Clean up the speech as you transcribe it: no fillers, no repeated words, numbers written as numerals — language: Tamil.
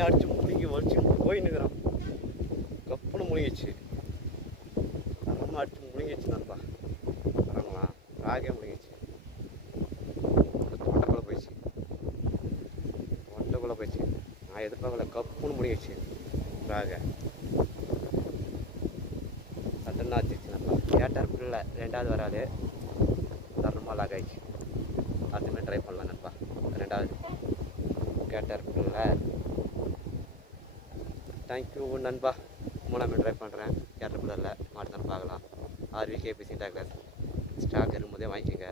அவனே அடிச்சு வலிச்சு போயின்னுக்கிறான். கப்புன்னு முழுங்கிச்சு. நம்ம அடிச்சு முழுங்கிச்சு நண்பா. வராங்களா ராகே முழுங்கிச்சு. தொண்டைக்குள்ளே போயிடுச்சு. நான் எதிர்பார்க்கல, கப்புன்னு முழுங்கிச்சு ராக. சட்டன்னா ஆச்சு நண்பா. கேட்டார் பிள்ளை 2வது வராது. தரமாக லாக் ஆயிடுச்சு. அதுமாதிரி ட்ரை பண்ணலாம் நண்பா. 2வது கேட்டார் பிள்ளை. தேங்க்யூ நண்பா. 3ஆம் ட்ரை பண்ணுறேன். கேட்டர் பிள்ளை இல்லை மாட்டு தான் பார்க்கலாம். RVKP சிண்டா கிளாஸ் ஸ்டாக் இருக்கும்போதே வாங்கிக்கோங்க.